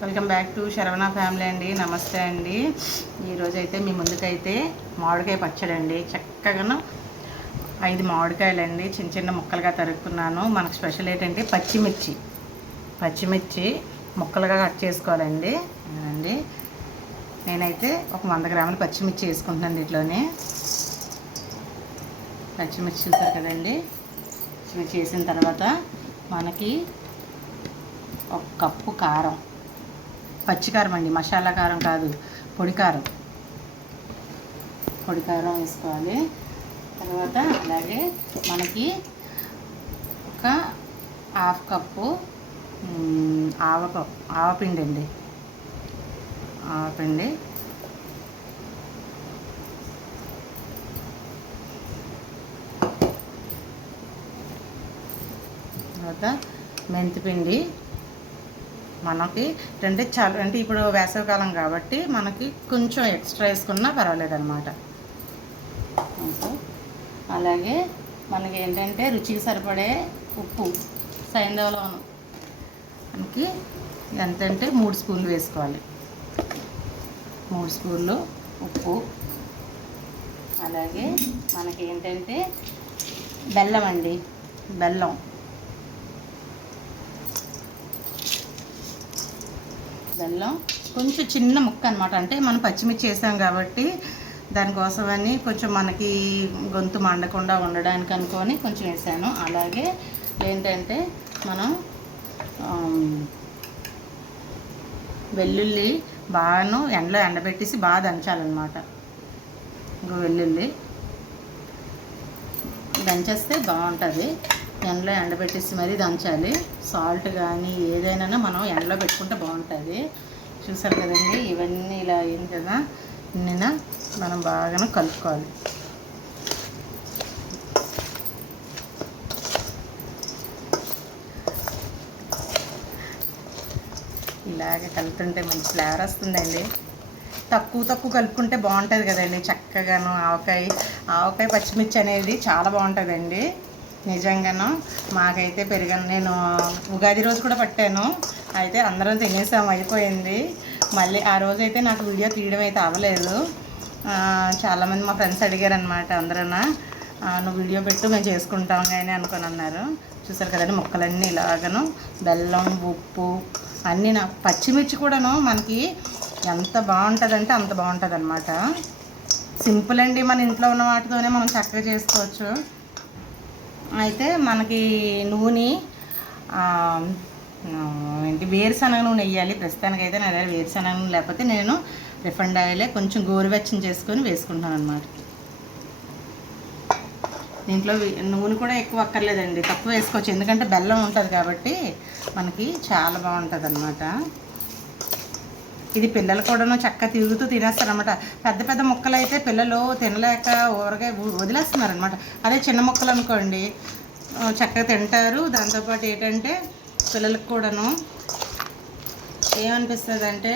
Welcome back to Saravana family అండి. నమస్తే అండి. ఈరోజైతే మీ ముందుకైతే మామిడికాయ పచ్చడి అండి. చక్కగా 5 మామిడికాయలండి చిన్న చిన్న ముక్కలుగా తరుక్కున్నాను. మనకు స్పెషల్ ఏంటంటే పచ్చిమిర్చి ముక్కలుగా కట్ చేసుకోవాలండి. అండి నేనైతే ఒక 100 గ్రాముల పచ్చిమిర్చి వేసుకుంటున్నాను. దీంట్లోనే పచ్చిమిర్చి చూసారు కదండి. పచ్చిమిర్చి వేసిన తర్వాత మనకి 1 కప్పు కారం, పచ్చికారం అండి, మసాలా కారం కాదు, పొడి కారం వేసుకోవాలి. తర్వాత అలాగే మనకి ఒక 1/2 కప్పు ఆవపిండి అండి. ఆవపిండి, తర్వాత మెంతిపిండి మనకి అంటే ఇప్పుడు వేసవికాలం కాబట్టి మనకి కొంచెం ఎక్స్ట్రా వేసుకున్నా పర్వాలేదన్నమాట. అలాగే మనకి ఏంటంటే రుచికి సరిపడే ఉప్పు, సైంధవలోను మనకి ఎంతంటే 3 స్పూన్లు వేసుకోవాలి. 3 స్పూన్లు ఉప్పు. అలాగే మనకి ఏంటంటే బెల్లం అండి. బెల్లం కొంచెం చిన్న ముక్క అనమాట. అంటే మనం పచ్చిమిర్చి వేసాం కాబట్టి దానికోసమని కొంచెం మనకి గొంతు మండకుండా ఉండడానికి అనుకొని కొంచెం వేసాను. అలాగే ఏంటంటే మనం వెల్లుల్లి బాగాను ఎండలో ఎండబెట్టేసి బాగా దంచాలన్నమాట. ఇంకో వెల్లుల్లి దంచేస్తే బాగుంటుంది. ఎండలో ఎండబెట్టేసి మరీ దంచాలి. సాల్ట్ కానీ ఏదైనా మనం ఎండలో పెట్టుకుంటే బాగుంటుంది. చూసారు కదండి, ఇవన్నీ ఇలా అయింది కదా. నిన్న మనం బాగా కలుపుకోవాలి. ఇలాగే కలుపుతుంటే మంచి ఫ్లేవర్ వస్తుందండి. తక్కువ కలుపుకుంటే బాగుంటుంది కదండి. చక్కగాను ఆవకాయ పచ్చిమిర్చి అనేది చాలా బాగుంటుందండి. నిజంగాను మాకైతే నేను ఉగాది రోజు కూడా పట్టాను. అయితే అందరం తినేసాము, అయిపోయింది. మళ్ళీ ఆ రోజు అయితే నాకు వీడియో తీయడం అయితే అవ్వలేదు. చాలామంది మా ఫ్రెండ్స్ అడిగారనమాట, అందరూ నువ్వు వీడియో పెట్టు మేము చేసుకుంటాం కానీ అనుకొని అన్నారు. చూసారు కదండి, ముక్కలన్నీ ఇలాగను బెల్లం, ఉప్పు అన్నీ పచ్చిమిర్చి కూడాను మనకి ఎంత బాగుంటుందంటే అంత బాగుంటుంది అనమాట. సింపుల్ అండి, మన ఇంట్లో ఉన్న వాటితోనే మనం చక్కగా చేసుకోవచ్చు. అయితే మనకి నూనె వేరుశనగ నూనె వేయాలి. ప్రస్తుతానికైతే నా దగ్గర వేరుశనగ నూనె, లేకపోతే నేను రిఫైండ్ ఆయిలే కొంచెం గోరువెచ్చని చేసుకొని వేసుకుంటాను అనమాట. దీంట్లో నూనె కూడా ఎక్కువ అక్కర్లేదండి, తక్కువ వేసుకోవచ్చు. ఎందుకంటే బెల్లం ఉంటుంది కాబట్టి మనకి చాలా బాగుంటుంది అన్నమాట. ఇది పిల్లలు కూడా చక్కగా తిరుగుతూ తినేస్తారనమాట. పెద్ద ముక్కలు అయితే పిల్లలు తినలేక ఊరగా వదిలేస్తున్నారనమాట. అదే చిన్న ముక్కలు అనుకోండి చక్కగా తింటారు. దాంతోపాటు ఏంటంటే పిల్లలకు కూడాను ఏమనిపిస్తుంది అంటే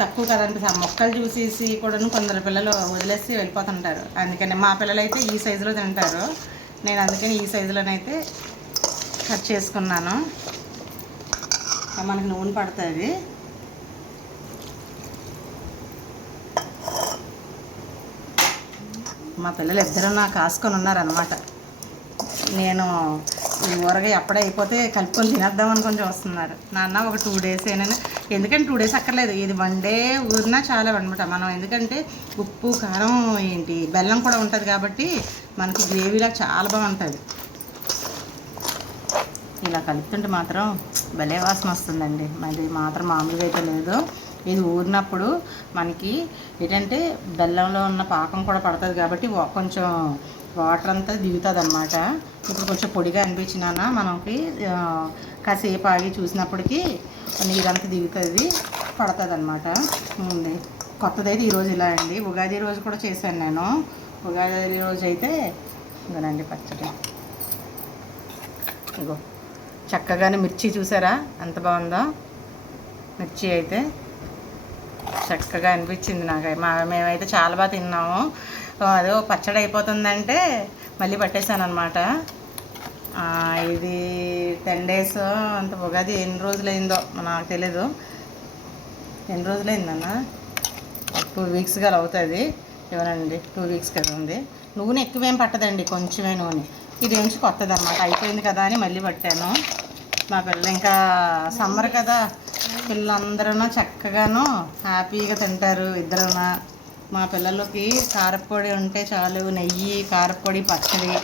తక్కువ కదా అనిపిస్తుంది. ఆ మొక్కలు చూసేసి కూడాను కొందరు పిల్లలు వదిలేసి వెళ్ళిపోతుంటారు. అందుకని మా పిల్లలు అయితే ఈ సైజులో తింటారు. నేను అందుకని ఈ సైజులోనైతే కట్ చేసుకున్నాను. మనకి నూనె పడుతుంది. మా పిల్లలు ఇద్దరు నాకు కాసుకొని ఉన్నారనమాట. నేను ఈ ఊరగాయ అప్పుడే అయిపోతే కలుపుకొని తినేద్దామని కొంచెం వస్తున్నారు. నాన్న ఒక 2 డేస్ ఏమైనా, ఎందుకంటే 2 డేస్ అక్కర్లేదు, ఇది 1 డే ఊరినా చాలా అనమాట. మనం ఎందుకంటే ఉప్పు, కారం, బెల్లం కూడా ఉంటుంది కాబట్టి మనకి గ్రేవీలా చాలా బాగుంటుంది. ఇలా కలుపుతుంటే మాత్రం భలే వాసన వస్తుందండి. అది మాత్రం మామూలుగా అయితే లేదు. ఇది ఊరినప్పుడు మనకి ఏంటంటే బెల్లంలో ఉన్న పాకం కూడా పడుతుంది కాబట్టి కొంచెం వాటర్ అంతా దిగుతుంది అన్నమాట. ఇప్పుడు కొంచెం పొడిగా అనిపించినా మనకి కాసేపు ఆగి చూసినప్పటికీ నీరంతా దిగుతుంది, పడుతుంది అన్నమాట. కొత్తదైతే ఈరోజు ఇలా అండి. ఉగాది రోజు కూడా చేశాను నేను. ఉగాది రోజు అయితే ఇదనండి పచ్చడి. ఇగో చక్కగానే మిర్చి చూసారా ఎంత బాగుందో. మిర్చి అయితే చక్కగా అనిపించింది నాకు. మేమైతే చాలా బాగా తిన్నాము. అదే పచ్చడి అయిపోతుందంటే మళ్ళీ పట్టేశాను అనమాట. ఇది 10 days అంత ఉగాది ఎన్ని రోజులు అయిందో నాకు తెలీదు. ఎన్ని రోజులైందన్న? 2 వీక్స్ గల అవుతుంది. ఇవ్వనండి 2 వీక్స్ కదా ఉంది. నూనె ఎక్కువేం పట్టదండి, కొంచెమే నూనె. ఇది ఏంచి కొత్తది అనమాట, అయిపోయింది కదా అని మళ్ళీ పట్టాను. మా పిల్లలు ఇంకా సమ్మర్ కదా, పిల్లలందరూ చక్కగాను హ్యాపీగా తింటారు ఇద్దరున. మా పిల్లలకి కారపొడి ఉంటే చాలు, నెయ్యి, కారపొడి, పచ్చడి.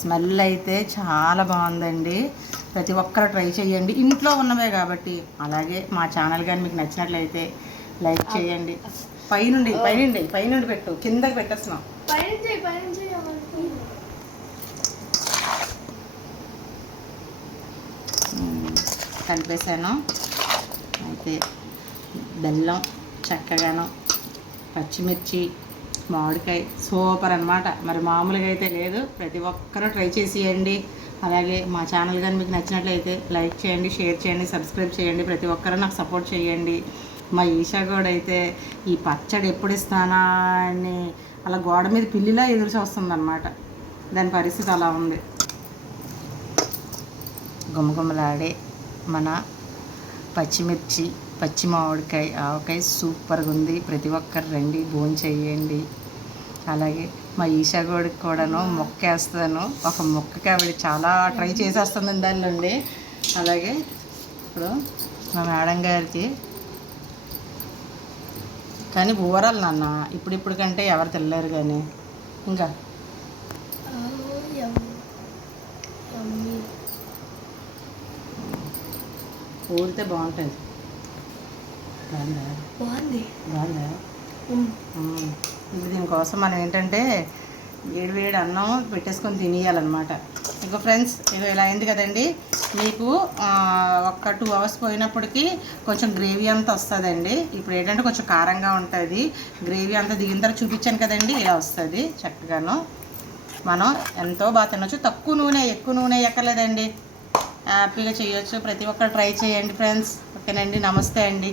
స్మెల్ అయితే చాలా బాగుందండి. ప్రతి ఒక్కరు ట్రై చేయండి, ఇంట్లో ఉన్నవే కాబట్టి. అలాగే మా ఛానల్ కానీ మీకు నచ్చినట్లయితే లైక్ చేయండి. పైనుండి పెట్టు, కిందకి పెట్టేస్తున్నాం. కలిపేసాను. అయితే బెల్లం చక్కగాను, పచ్చిమిర్చి, మామిడికాయ సూపర్ అనమాట. మరి మామూలుగా అయితే లేదు. ప్రతి ఒక్కరూ ట్రై చేసేయండి. అలాగే మా ఛానల్ కానీ మీకు నచ్చినట్లయితే లైక్ చేయండి, షేర్ చేయండి, సబ్స్క్రైబ్ చేయండి. ప్రతి ఒక్కరూ నాకు సపోర్ట్ చేయండి. మా ఈషా కూడా అయితే ఈ పచ్చడి ఎప్పుడు ఇస్తానా అని అలా గోడ మీద పిల్లిలా ఎదురు చూస్తుందన్నమాట. దాని పరిస్థితి అలా ఉంది. గుమగుమలాడే మన పచ్చిమిర్చి, పచ్చి మామిడికాయ, ఆవకాయ సూపర్గా ఉంది. ప్రతి ఒక్కరు రండి, భోజనం చేయండి. అలాగే మా ఈషా గోడికి కూడాను మొక్కేస్తాను. ఒక మొక్కకి ఆవిడ చాలా ట్రై చేసేస్తుంది దానిలోండి. అలాగే ఇప్పుడు మా మేడం గారికి కానీ ఊరాలి నాన్న, ఇప్పుడు కంటే ఎవరు తెల్లారు కానీ ఇంకా ఊరితే బాగుంటుంది. బాగుందా? ఇప్పుడు దీనికోసం మనం ఏంటంటే వేడి అన్నం పెట్టేసుకొని తినేయాలన్నమాట. ఇక ఫ్రెండ్స్, ఇక ఇలా అయింది కదండి. మీకు ఒక 2 అవర్స్ పోయినప్పటికీ కొంచెం గ్రేవీ అంతా వస్తుందండి. ఇప్పుడు ఏంటంటే కొంచెం కారంగా ఉంటుంది. గ్రేవీ అంతా దిగిన తర్వాత చూపించాను కదండి, ఇలా వస్తుంది చక్కగాను. మనం ఎంతో బాగా తినొచ్చు. తక్కువ నూనె, ఎక్కువ నూనె ఎక్కర్లేదండి. హ్యాపీగా చేయొచ్చు. ప్రతి ఒక్కరు ట్రై చేయండి ఫ్రెండ్స్. ఓకేనండి, నమస్తే అండి.